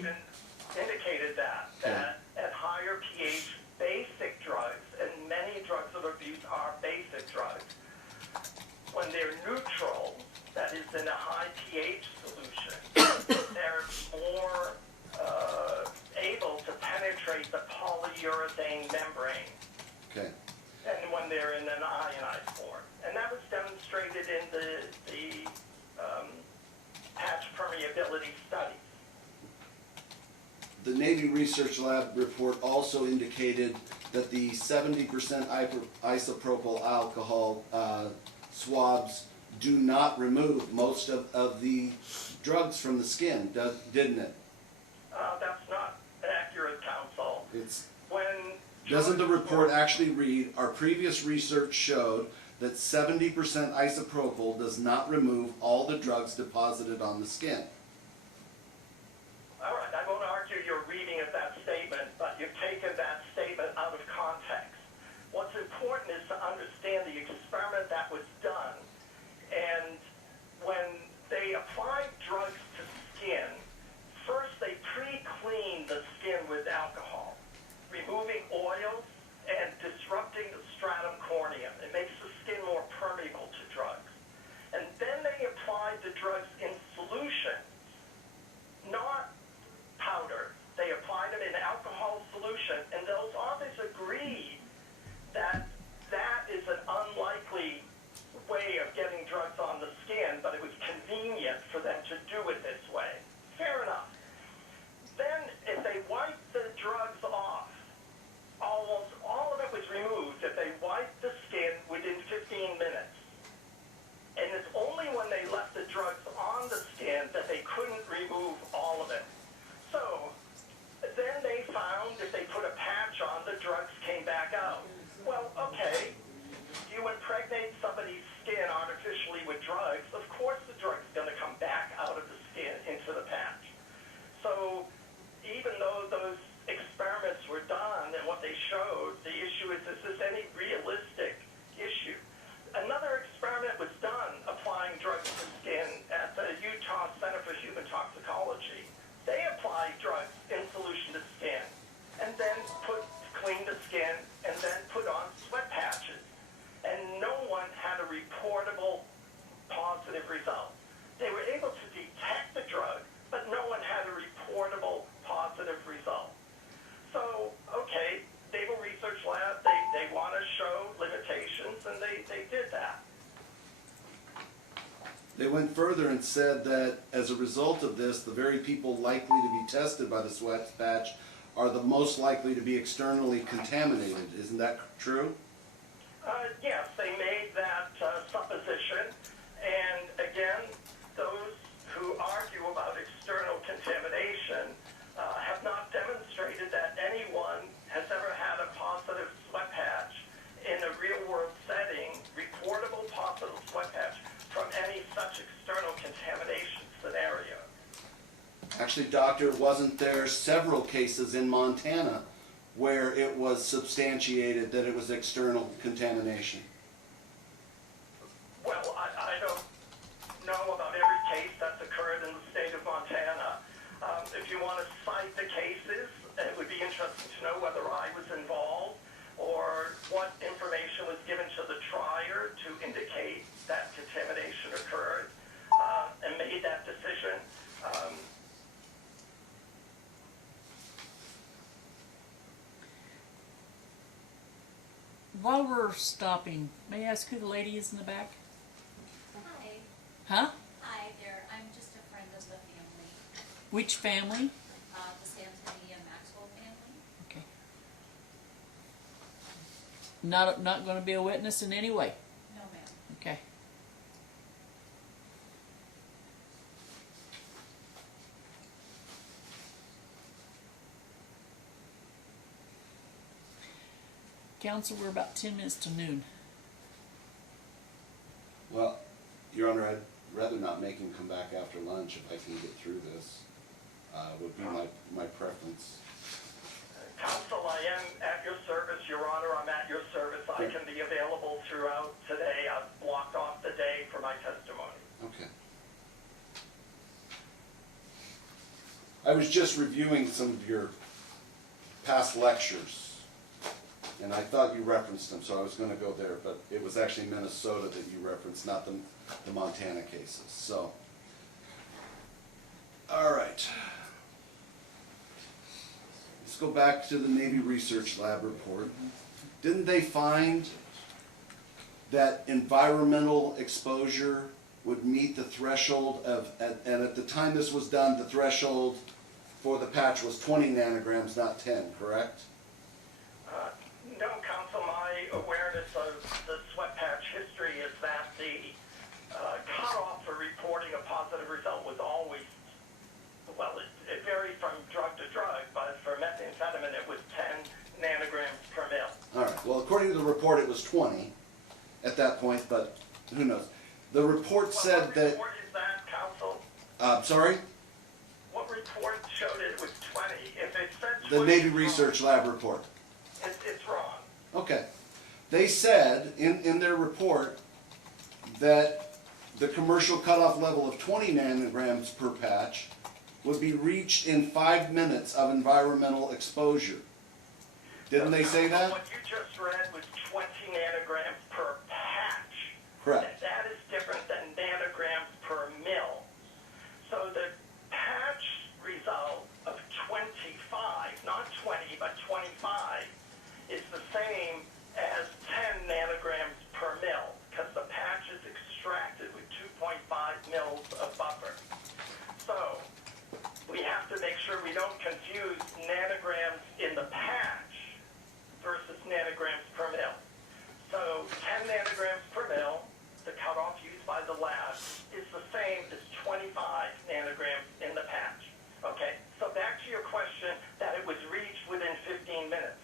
even indicated that at higher pH, basic drugs, and many drugs of abuse are basic drugs, when they're neutral, that is in a high pH solution, they're more able to penetrate the polyurethane membrane. Okay. And when they're in an ionized form. And that was demonstrated in the patch permeability studies. The Navy Research Lab report also indicated that the 70% isopropyl alcohol swabs do not remove most of the drugs from the skin, didn't it? That's not accurate, counsel. Doesn't the report actually read, our previous research showed that 70% isopropyl does not remove all the drugs deposited on the skin? All right, I won't argue your reading of that statement, but you've taken that statement out of context. What's important is to understand the experiment that was done. And when they applied drugs to skin, first they pre-cleaned the skin with alcohol, removing oils and disrupting the stratum corneum. It makes the skin more permeable to drugs. And then they applied the drugs in solution, not powder. They applied them in alcohol solution, and those authors agreed that that is an unlikely way of getting drugs on the skin, but it was convenient for them to do it this way. Fair enough. Then, if they wiped the drugs off, almost all of it was removed if they wiped the skin within 15 minutes. And it's only when they left the drugs on the skin that they couldn't remove all of it. So, then they found if they put a patch on, the drugs came back out. Well, okay, you impregnate somebody's skin artificially with drugs, of course the drug's going to come back out of the skin into the patch. So, even though those experiments were done and what they showed, the issue is this any realistic issue? Another experiment was done applying drugs to skin at the Utah Center for Human Toxicology. They applied drugs in solution to skin and then cleaned the skin and then put on sweat patches. And no one had a reportable positive result. They were able to detect the drug, but no one had a reportable positive result. So, okay, Naval Research Lab, they want to show limitations, and they did that. They went further and said that as a result of this, the very people likely to be tested by the sweat patch are the most likely to be externally contaminated. Isn't that true? Yes, they made that supposition. And again, those who argue about external contamination have not demonstrated that anyone has ever had a positive sweat patch in a real-world setting, reportable positive sweat patch from any such external contamination scenario. Actually, Doctor, wasn't there several cases in Montana where it was substantiated that it was external contamination? Well, I don't know about every case that's occurred in the state of Montana. If you want to cite the cases, it would be interesting to know whether I was involved or what information was given to the trier to indicate that contamination occurred and made that decision. While we're stopping, may I ask who the lady is in the back? Hi. Huh? Hi there. I'm just a friend of the family. Which family? The Santini and Maxwell family. Okay. Not going to be a witness in any way? No, ma'am. Okay. Council, we're about 10 minutes to noon. Well, Your Honor, I'd rather not make him come back after lunch if I can get through this. Would be my preference. Counsel, I am at your service, Your Honor. I'm at your service. I can be available throughout today. I've blocked off the day for my testimony. Okay. I was just reviewing some of your past lectures, and I thought you referenced them, so I was gonna go there, but it was actually Minnesota that you referenced, not the Montana cases, so. All right. Let's go back to the Navy Research Lab report. Didn't they find that environmental exposure would meet the threshold of, and at the time this was done, the threshold for the patch was 20 nanograms, not 10, correct? No, Council, my awareness of the sweat patch history is that the cutoff for reporting a positive result was always, well, it varied from drug to drug, but for methamphetamine it was 10 nanograms per mil. All right, well, according to the report, it was 20 at that point, but who knows? The report said What that, report is that, Council? sorry? What report showed it was 20? If it said 20... The Navy it's wrong. Research Lab report. It's wrong. Okay. They said in their report that the commercial cutoff level of 20 nanograms per patch would be reached in 5 minutes of environmental exposure. Didn't they say that? What you just read was 20 nanograms per patch. Correct. That is different than nanograms per mil. So the patch result of 25, not 20, but 25, is the same as 10 nanograms per mil, because the patch is extracted with 2.5 mils of buffer. So we have to make sure we don't confuse nanograms in the patch versus nanograms per mil. So 10 nanograms per mil, the cutoff used by the lab, is the same as 25 nanograms in the patch. Okay, so back to your question that it was reached within 15 minutes.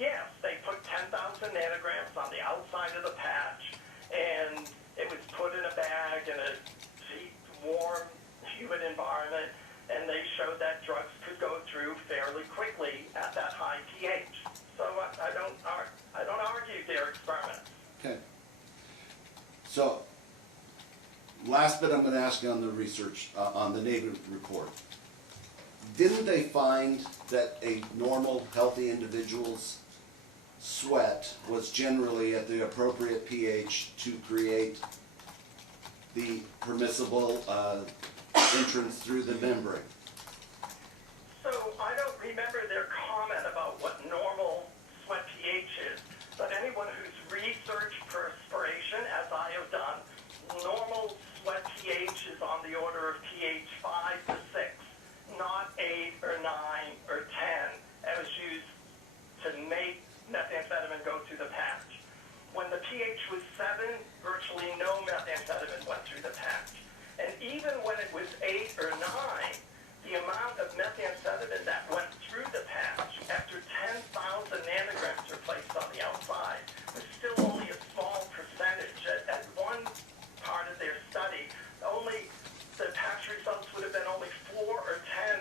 Yes, they put 10,000 nanograms on the outside of the patch, and it was put in a bag in a warm, humid environment, and they showed that drugs could go through fairly quickly at that high pH. So I don't argue their experiments. Okay. So, last bit I'm going to ask you on the research, on the Navy report. Didn't they find that a normal, healthy individual's sweat was generally at the appropriate pH to create the permissible entrance through the membrane? So I don't remember their comment about what normal sweat pH is, but anyone who's researched perspiration, as I have done, normal sweat pH is on the order of pH 5 to 6, not 8 or 9 or 10, as used to make methamphetamine go through the patch. When the pH was 7, virtually no methamphetamine went through the patch. And even when it was 8 or 9, the amount of methamphetamine that went through the patch after 10,000 nanograms were placed on the outside was still only a small percentage. At one part of their study, the patch results would have been only 4 or 10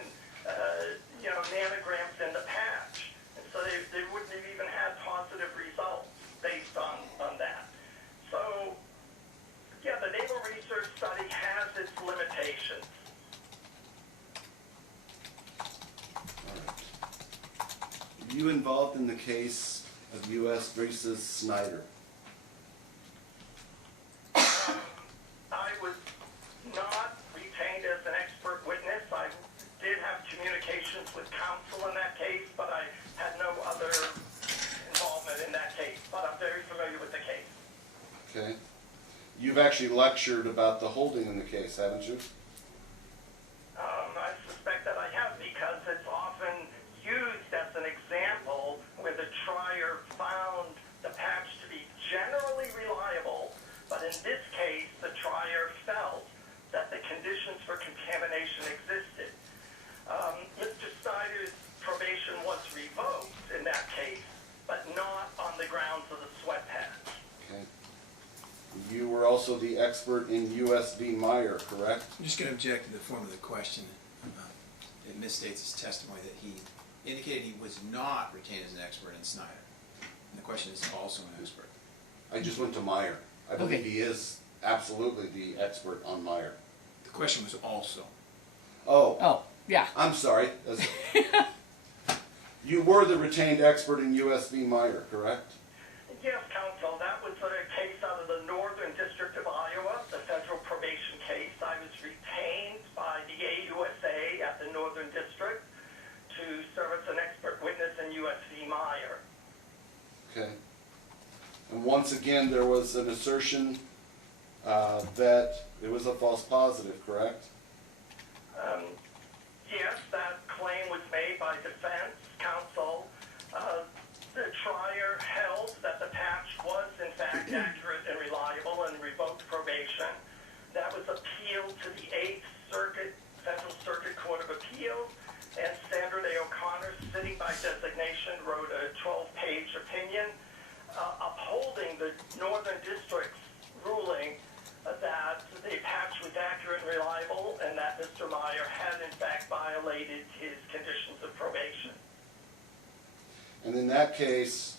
nanograms in the patch. And so they wouldn't have even had positive results based on that. So, yeah, the Naval Research Study has its limitations. Were you involved in the case of U.S. versus Snyder? I was not retained as an expert witness. I did have communications with counsel in that case, but I had no other involvement in that case. But I'm very familiar with the case. Okay. You've actually lectured about the holding in the case, haven't you? I suspect that I have, because it's often used as an example where the trier found the patch to be generally reliable, but in this case, the trier felt that the conditions for contamination existed. Mr. Snyder's probation was revoked in that case, but not on the grounds of the sweat patch. Okay. You were also the expert in U.S. v. Meyer, correct? I'm just going to object to the form of the question. It misstates his testimony that he indicated he was not retained as an expert in Snyder. And the question is also an expert. I just went to Meyer. I believe Okay. he is absolutely the expert on Meyer. The question was also. Oh, Oh, Yeah. I'm sorry. You were the retained expert in U.S. v. Meyer, correct? Yes, counsel, that was a case out of the Northern District of Iowa, the federal probation case. I was retained by the AUSA at the Northern District to serve as an expert witness in U.S. v. Meyer. Okay. And once again, there was an assertion that it was a false positive, correct? Yes, that claim was made by defense counsel. The trier held that the patch was in fact accurate and reliable and revoked probation. That was appealed to the 8th Circuit, Federal Circuit Court of Appeals, and Sandra Day O'Connor, sitting by designation, wrote a 12-page opinion upholding the Northern District's ruling that the patch was accurate and reliable and that Mr. Meyer had in fact violated his conditions of probation. And in that case,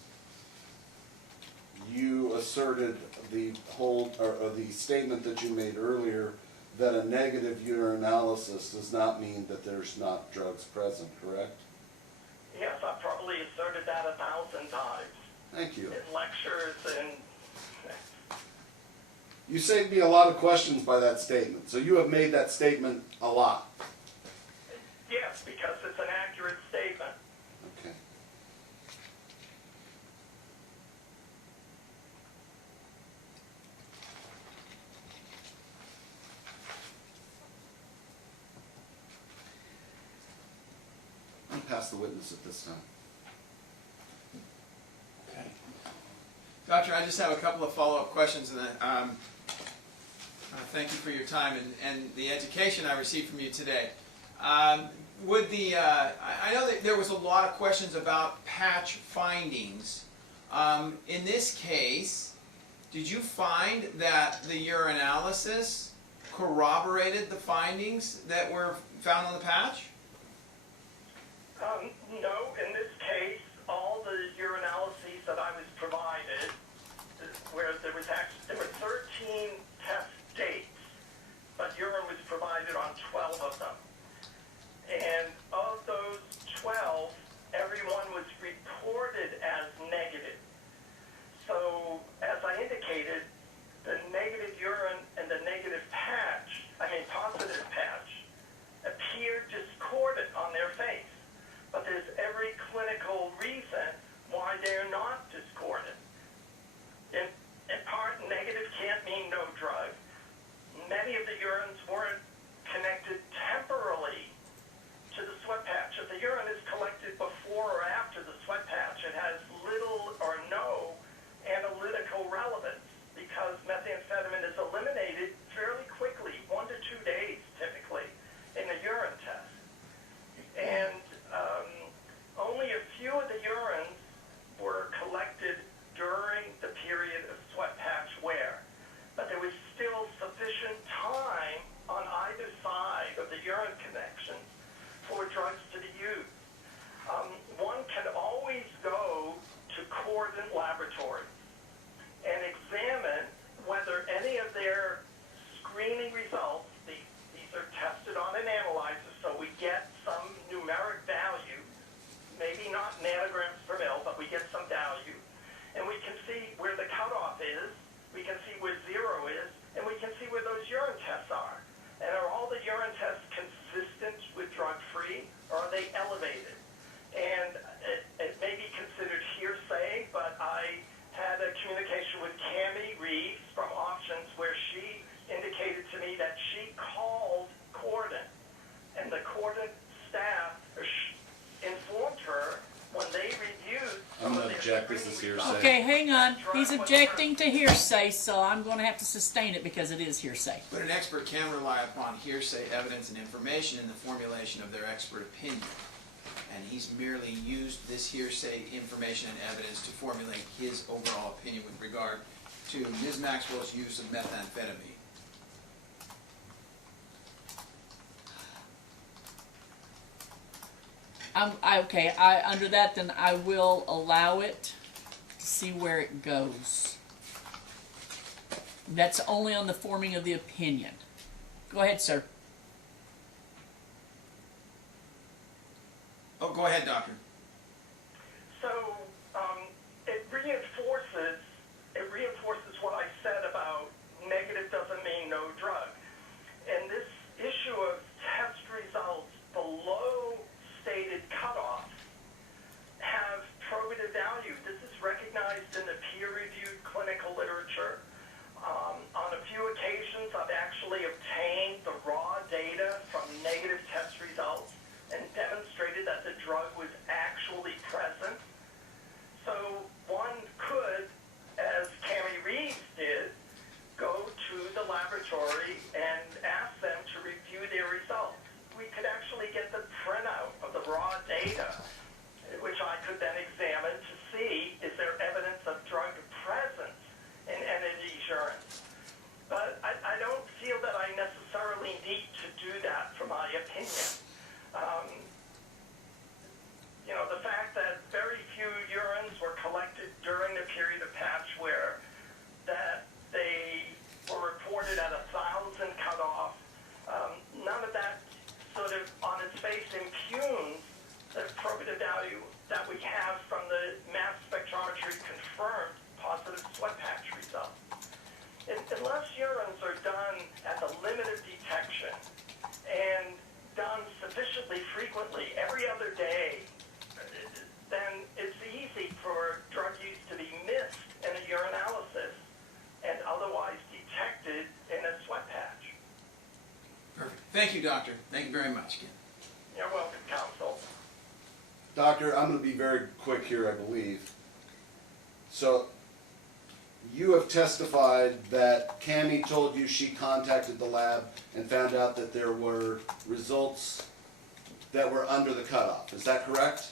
you asserted the statement that you made earlier that a negative urinalysis does not mean that there's not drugs present, correct? Yes, I've probably asserted that 1,000 times Thank you. in lectures and You saved me a lot of questions by that statement. So you have made that statement a lot. yes, because it's an accurate statement. Okay. I'm past the witness at this time. Okay. Doctor, I just have a couple of follow-up questions, and then thank you for your time and the education I received from you today. I know that there was a lot of questions about patch findings. In this case, did you find that the urinalysis corroborated the findings that were found on the patch? No, in this case, all the urinalyses that I was provided, where there were 13 test dates, but urine was provided on 12 of them. And of those 12, everyone was reported as negative. So, as I indicated, the negative urine and the positive patch, appear discordant on their face. But there's every clinical reason why they're not discordant. In part, negative can't mean no drug. Many of the urines weren't connected temporally to the sweat patch. If the urine is collected before or after the sweat patch, it has little or no analytical relevance because methamphetamine is eliminated fairly quickly, 1 to 2 days typically, in a urine test. And only a few of the urines were collected during the period of sweat patch wear. But there was still sufficient time on either side of the urine connections for drugs to be used. One can always go to coordinate laboratories and examine whether any of their screening results, these are tested on an analyzer, so we get some numeric value, maybe not nanograms per mil, but we get some value, and we can see where the cutoff is, we can see where 0 is, and we can see where those urine tests are. And are all the urine tests consistent with drug-free, or are they elevated? And it may be considered hearsay, but I had a communication with Cammie Reeves from Options where she indicated to me that she called Corden, and the Corden staff informed her when they reviewed I'm going to object. This is hearsay. Okay, hang on. He's objecting to hearsay, so I'm going to have to sustain it because it is hearsay. But an expert can rely upon hearsay evidence and information in the formulation of their expert opinion. And he's merely used this hearsay information and evidence to formulate his overall opinion with regard to Ms. Maxwell's use of methamphetamine. Under that, then I will allow it to see where it goes. That's only on the forming of the opinion. Go ahead, sir. Oh, go ahead, doctor. So it reinforces what I said about negative doesn't mean no drug. And this issue of test results below stated cutoffs have probative value. This is recognized in the peer-reviewed clinical literature. On a few occasions, I've actually obtained the raw data from negative test results and demonstrated that the drug was actually present. So one could, as Cami Reeves did, go to the laboratory and ask them to review their results. We could actually get the printout of the raw data, which I could then examine to see is there evidence of drug presence in entity's urine. But I don't feel that I necessarily need to do that for my opinion. The fact that very few urines were collected during the period of patch wear, that they were reported at 1,000 cutoff, none of that sort of on its face impugns the probative value that we have from the mass spectrometry confirmed positive sweat patch results. Unless urines are done at the limit of detection and done sufficiently frequently every other day, then it's easy for drug use to be missed in a urinalysis and otherwise detected in a sweat patch. Perfect. Thank you, doctor. Thank you very much, Ken. You're welcome, counsel. Doctor, I'm going to be very quick here, I believe. So, you have testified that Cami told you she contacted the lab and found out that there were results that were under the cutoff. Is that correct?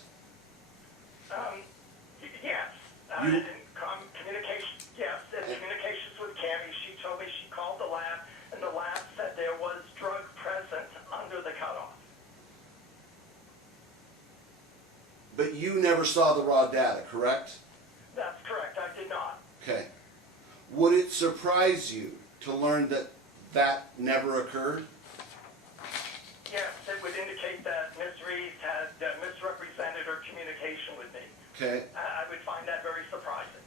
Yes. You- Communication, yes. In communications with Cami, she told me she called the lab, and the lab said there was drug present under the cutoff. But you never saw the raw data, correct? That's correct. I did not. Okay. Would it surprise you to learn that that never occurred? Yes, it would indicate that Ms. Reeves had misrepresented her communication with me. Okay. I would find that very surprising.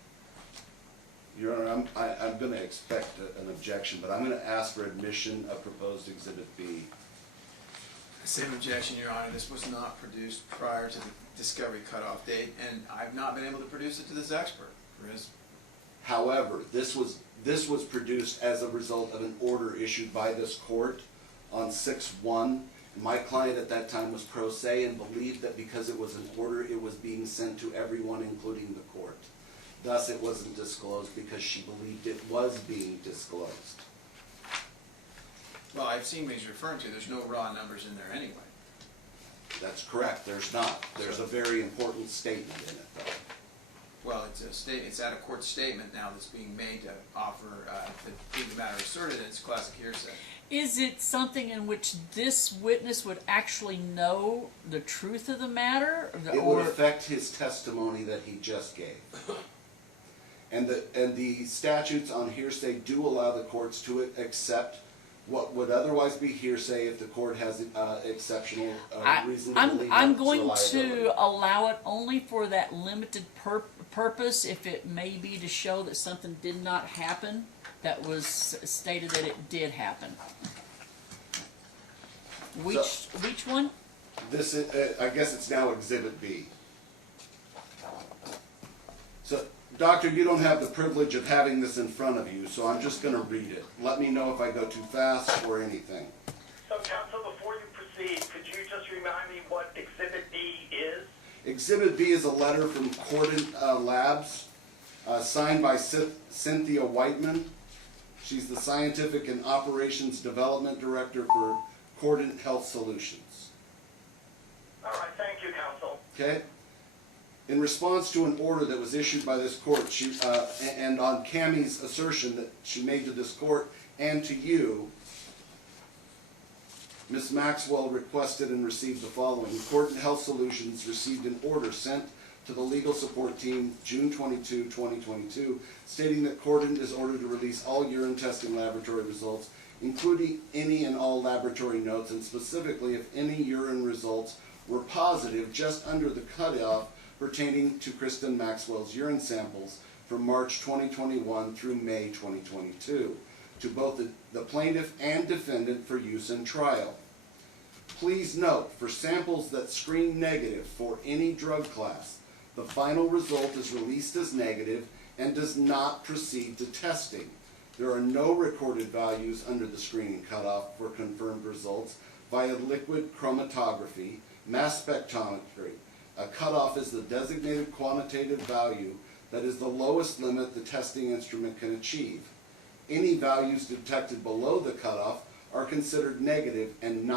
Your Honor, I'm going to expect an objection, but I'm going to ask for admission of proposed Exhibit B. Same objection, Your Honor. This was not produced prior to the discovery cutoff date, and I've not been able to produce it to this expert. However, this was produced as a result of an order issued by this court on 6/1. My client at that time was pro se and believed that because it was an order, it was being sent to everyone, including the court. Thus, it wasn't disclosed because she believed it was being disclosed. Well, I've seen what he's referring to. There's no raw numbers in there anyway. That's correct, there's not. There's a very important statement in it, though. Well, it's at a court statement now that's being made to offer, to prove the matter asserted, it's classic hearsay. Is it something in which this witness would actually know the truth of the matter? It would affect his testimony that he just gave. And the statutes on hearsay do allow the courts to accept what would otherwise be hearsay if the court has exceptional reason to believe I'm its going reliability. to allow it only for that limited purpose, if it may be to show that something did not happen that was stated that it did happen. Which one? This is, I guess it's now Exhibit B. So, Doctor, you don't have the privilege of having this in front of you, so I'm just going to read it. Let me know if I go too fast or anything. So, counsel, before you proceed, could you just remind me what Exhibit B is? Exhibit B is a letter from Cordant Labs, signed by Cynthia Whiteman. She's the Scientific and Operations Development Director for Cordant Health Solutions. All right, thank you, counsel. Okay? In response to an order that was issued by this court, and on Cami's assertion that she made to this court and to you, Ms. Maxwell requested and received the following. Cordant Health Solutions received an order sent to the legal support team June 22, 2022, stating that Cordant is ordered to release all urine testing laboratory results, including any and all laboratory notes, and specifically if any urine results were positive just under the cutoff pertaining to Kristen Maxwell's urine samples from March 2021 through May 2022 to both the plaintiff and defendant for use in trial. Please note, for samples that screen negative for any drug class, the final result is released as negative and does not proceed to testing. There are no recorded values under the screening cutoff for confirmed results via liquid chromatography, mass spectrometry. A cutoff is the designated quantitative value that is the lowest limit the testing instrument can achieve. Any values detected below the cutoff are considered negative and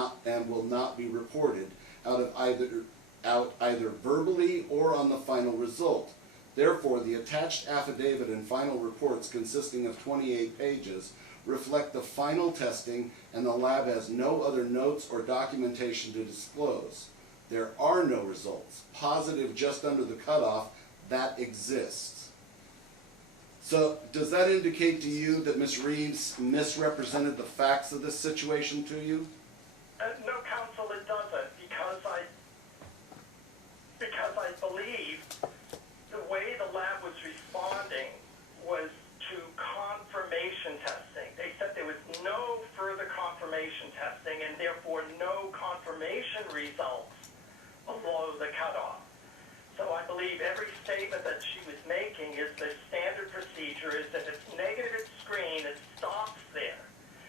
will not be reported out either verbally or on the final result. Therefore, the attached affidavit and final reports consisting of 28 pages reflect the final testing, and the lab has no other notes or documentation to disclose. There are no results positive just under the cutoff that exists. So does that indicate to you that Ms. Reeves misrepresented the facts of this situation to you? No, counsel, it doesn't, because I believe the way the lab was responding was to confirmation testing. They said there was no further confirmation testing and therefore no confirmation results below the cutoff. So I believe every statement that she was making is the standard procedure is that if it's negative at screen, it stops there.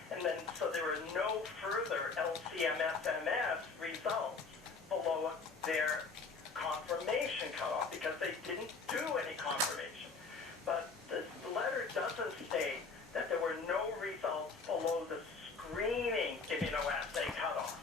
And then, so there are no further LCMS-MS results below their confirmation cutoff because they didn't do any confirmation. But the letter doesn't state that there were no results below the screening immunoassay cutoff.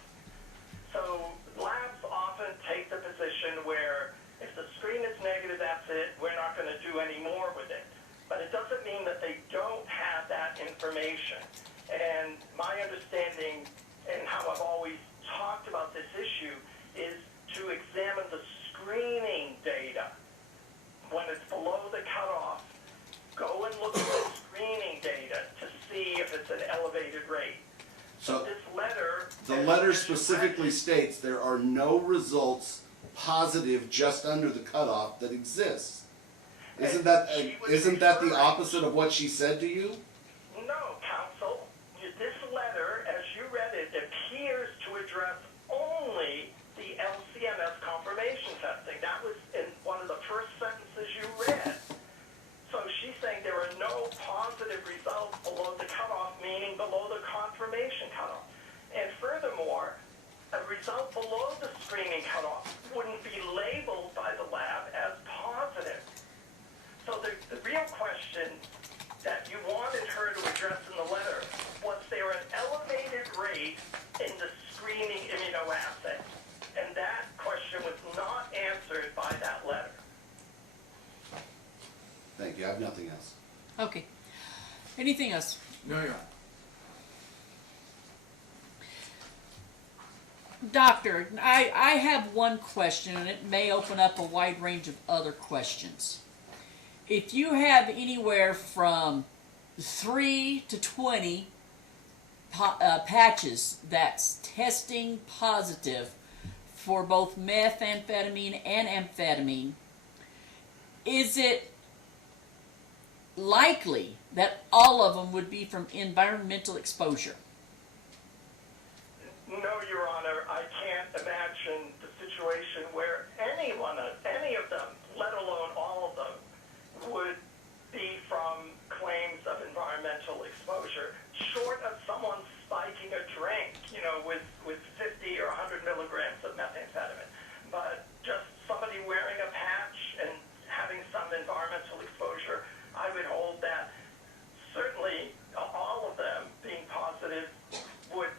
So labs often take the position where if the screen is negative, that's it, we're not going to do any more with it. But it doesn't mean that they don't have that information. And my understanding and how I've always talked about this issue is to examine the screening data. When it's below the cutoff, go and look at the screening data to see if it's an elevated rate. So this letter... The letter specifically states there are no results positive just under the cutoff that exists. Isn't that the opposite of what she said to you? No, counsel. This letter, as you read it, appears to address only the LCMS confirmation testing. That was in one of the first sentences you read. So she's saying there are no positive results below the cutoff, meaning below the confirmation cutoff. And furthermore, a result below the screening cutoff wouldn't be labeled by the lab as positive. So the real question that you wanted her to address in the letter, was there an elevated rate in the screening immunoassay? And that question was not answered by that letter. Thank you. I have nothing else. Okay. Anything else? No, Your Honor. Doctor, I have one question, and it may open up a wide range of other questions. If you have anywhere from 3 to 20 patches that's testing positive for both methamphetamine and amphetamine, is it likely that all of them would be from environmental exposure? No, Your Honor, I can't imagine the situation where any of them, let alone all of them, would be from claims of environmental exposure, short of someone spiking a drink, with 50 or 100 milligrams of methamphetamine. But just somebody wearing a patch and having some environmental exposure, I would hold that certainly all of them being positive would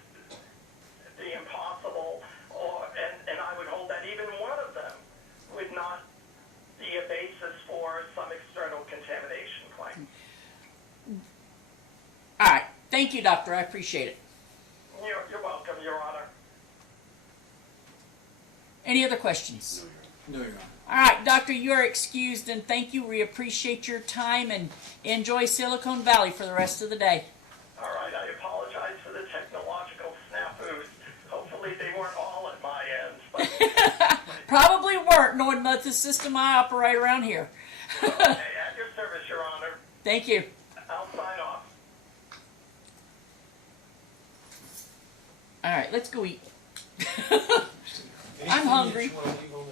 be impossible, and I would hold that even one of them would not be a basis for some external contamination claim. All right. Thank you, Doctor. I appreciate it. You're welcome, Your Honor. Any other questions? No, Your Honor. All right, Doctor, you are excused, and thank you. We appreciate your time, and enjoy Silicon Valley for the rest of the day. All right, I apologize for the technological snafus. Hopefully they weren't all at my end, but knowing that the system I operate around here. Okay, at your service, Your Honor. Thank you. I'll sign off. All right, let's go eat. Anything hungry. that you wanna leave on